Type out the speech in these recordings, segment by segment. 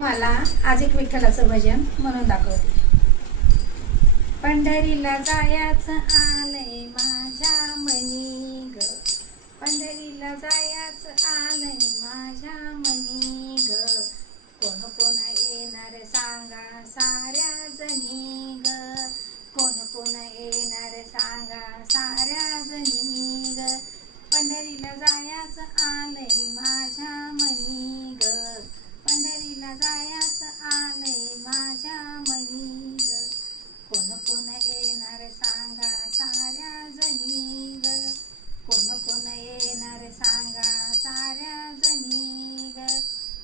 मला आज एक विठ्ठलाचं भजन म्हणून दाखवते. पंढरीला जायाचं आलंय माझ्या मनी ग, पंढरीला जायाचं आलंय माझ्या मनी ग, कोण कोण येणार सांगा साऱ्या जणी ग, कोण कोण येणार सांगा साऱ्या जणी ग, पंढरीला जायाचं आलंय माझ्या मनी ग, पंढरीला जायाचं आलंय माझ्या मनी ग, कोण कोण येणार सांगा साऱ्या जणी ग, कोण कोण येणार सांगा साऱ्या जणी ग,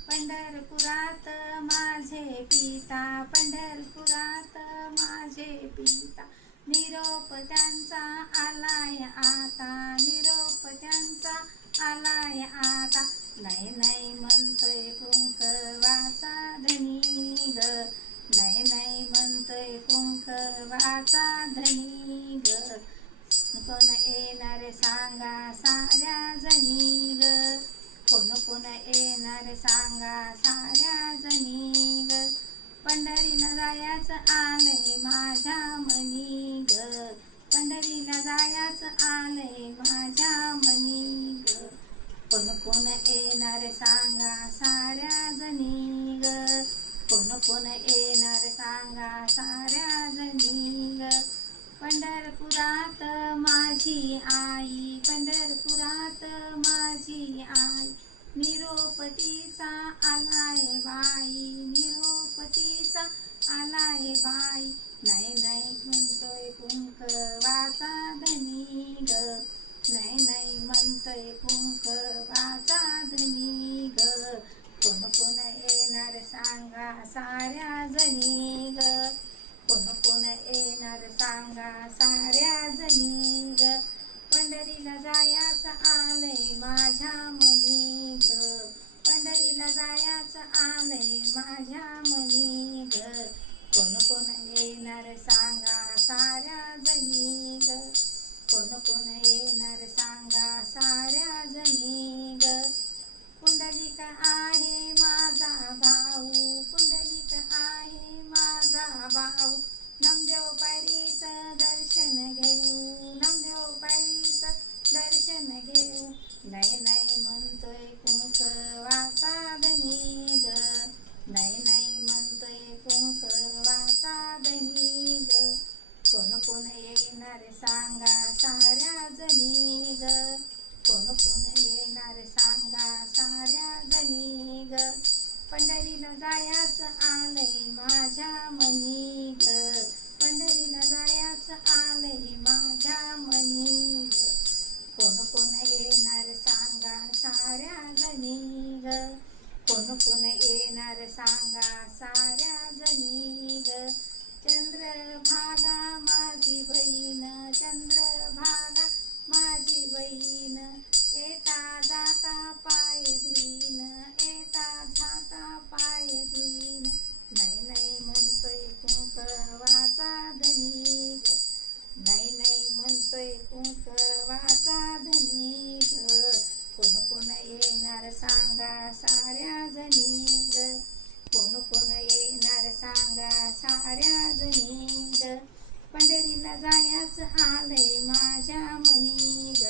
पंढरपुरात माझे पिता, पंढरपुरात माझे पिता, निरोप त्यांचा आलाय आता, निरोप त्यांचा आलाय आता, नाही नाही म्हणतोय कुंकवाचा धनी ग, नाही नाही म्हणतोय कुंकवाचा धनी ग, कोण येणार सांगा साऱ्या जणी ग, कोण कोण येणार सांगा साऱ्या जणी ग, पंढरीला जायाचं आलंय माझ्या मनी ग, पंढरीला जायाचं आलंय माझ्या मनी ग, कोण कोण येणार सांगा साऱ्या जणी ग, कोण कोण येणार सांगा साऱ्या जणी ग, पंढरपुरात माझी आई, पंढरपुरात माझी आई, निरोपतीचा आलाय बाई, निरोपतीचा आलाय बाई, नाही नाही म्हणतोय कुंकवाचा धनी ग, नाही नाही म्हणतोय कुंकवाचा धनी ग, कोण कोण येणार सांगा साऱ्या जणी ग, कोण कोण येणार सांगा साऱ्या जणी ग, पंढरीला जायाचं आलंय माझ्या मनी ग, पंढरीला जायाचं आलंय माझ्या मनी ग, कोण कोण येणार सांगा साऱ्या जणी ग, कोण कोण येणार सांगा साऱ्या जणी ग, पुंडलिक आहे माझा भाऊ, पुंडलिक आहे माझा भाऊ, नामदेव पायरीचं दर्शन घेऊ, नामदेव पायरीचं दर्शन घेऊ, नाही नाही म्हणतोय कुंकवाचा धनी ग, नाही नाही म्हणतोय कुंकवाचा धनी ग, कोण कोण येणार सांगा साऱ्या जणी ग, कोण कोण येणार सांगा साऱ्या जणी ग, पंढरीला जायाचं आलंय माझ्या मनी ग, पंढरीला जायाचं आलंय माझ्या मनी ग, कोण कोण येणार सांगा साऱ्या जणी ग, कोण कोण येणार सांगा साऱ्या जणी ग, चंद्रभागा माझी बहीण, चंद्रभागा माझी बहीण, येता जाता पाय धुईन, येता जाता पाय धुईन, नाही नाही म्हणतोय कुंकवाचा धनी ग, नाही नाही म्हणतोय कुंकवाचा धनी ग, कोण कोण येणार सांगा साऱ्या जणी ग, कोण कोण येणार सांगा साऱ्या जणी ग, पंढरीला जायाचं आलंय माझ्या मनी ग,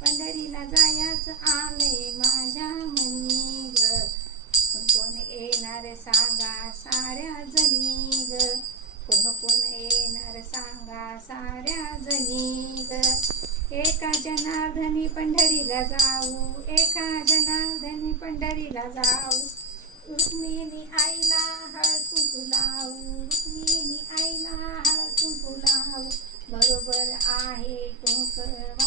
पंढरीला जायाचं आलंय माझ्या मनी ग, कोण कोण येणार सांगा साऱ्या जणी ग, कोण कोण येणार सांगा साऱ्या जणी ग, एका जनार्दनी पंढरीला जाऊ, एका जनार्दनी पंढरीला जाऊ, रुक्मिणी आईला हळद कुंकू लावू, रुक्मिणी आईला हळद कुंकू लावू, बरोबर आहे कुंकवाचा